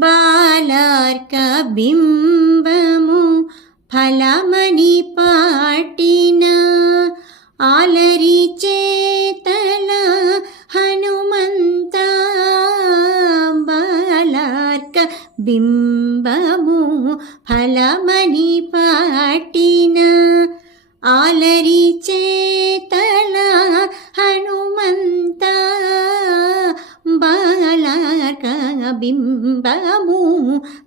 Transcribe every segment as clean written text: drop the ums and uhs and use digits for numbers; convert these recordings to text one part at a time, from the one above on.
బాలార్క బింబము ఫలమని పాటిన ఆలరి చేతల హనుమంత. బాలార్క బింబము ఫలమని పాటిన ఆలరి చేతల హనుమంత. బాలార్క బింబము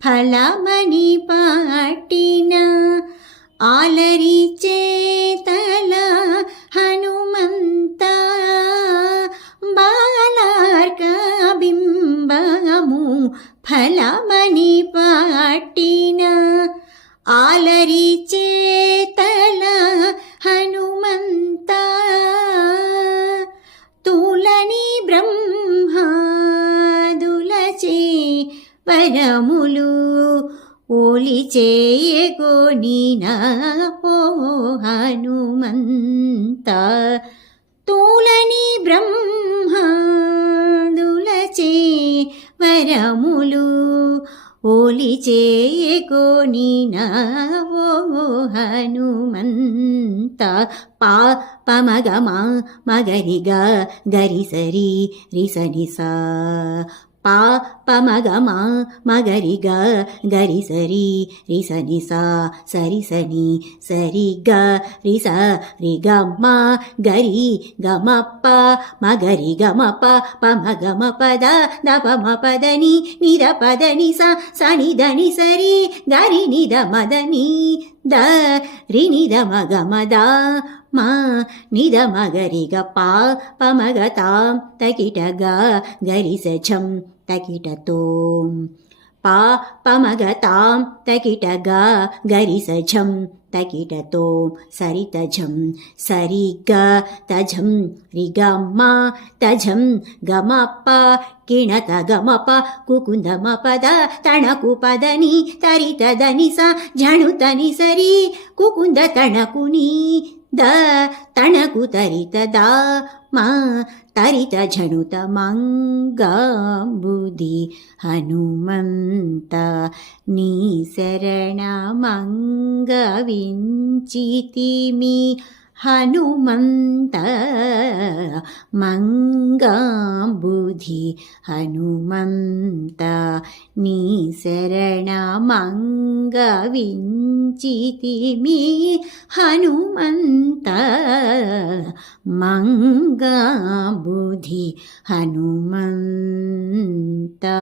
ఫలమని పాటిన ఆలరి చేతల హనుమంత. బాలార్క బింబము ఫలమని పాటిన ఆలరి చేతల హనుమంత. తులని బ్రహ్మాదులచే వరములు ఓలి చేయగోనిన పో హనుమంత. తులని బ్రహ్మాదులచే వరములు ఓలి చేయగోనిన ఓ హనుమంత. పా పమగమ మగరిగ గరిసరి రిసనిసా. పా పమగమ మగరిగ గరిసరి రిసనిసా సరిసని సరిగ రిస రిగమ గరి గమప్ప మగరి గమప పమగమ పద దపమ పదని నిద పదని సని దని సరి గరి నిద మదని ద రి నిద మగమద మా నిద మగరిగ పా పమగతాం తకిటగ గరిసఛం తకిటతోం. పా పమగతాం తకిటగ గరిసఝం తకిటతోం సరితఝం సరిగ తఝం రిగమ్మ తఝం గమప్ప కిణత గమప కుకుందమ పద తణకు పదని తరితదని స ఝణుతని సరి కుకుంద తణకుని ద తణకు తరిత మా తరిత ఝణుత మంగాంబుధి హనుమంత. నీ శరణమంగ వించితిమి హనుమంత. మంగాంబుధి హనుమంత నీ శరణమంగ వించితిమి హనుమంత. మంగాంబుధి హనుమంత.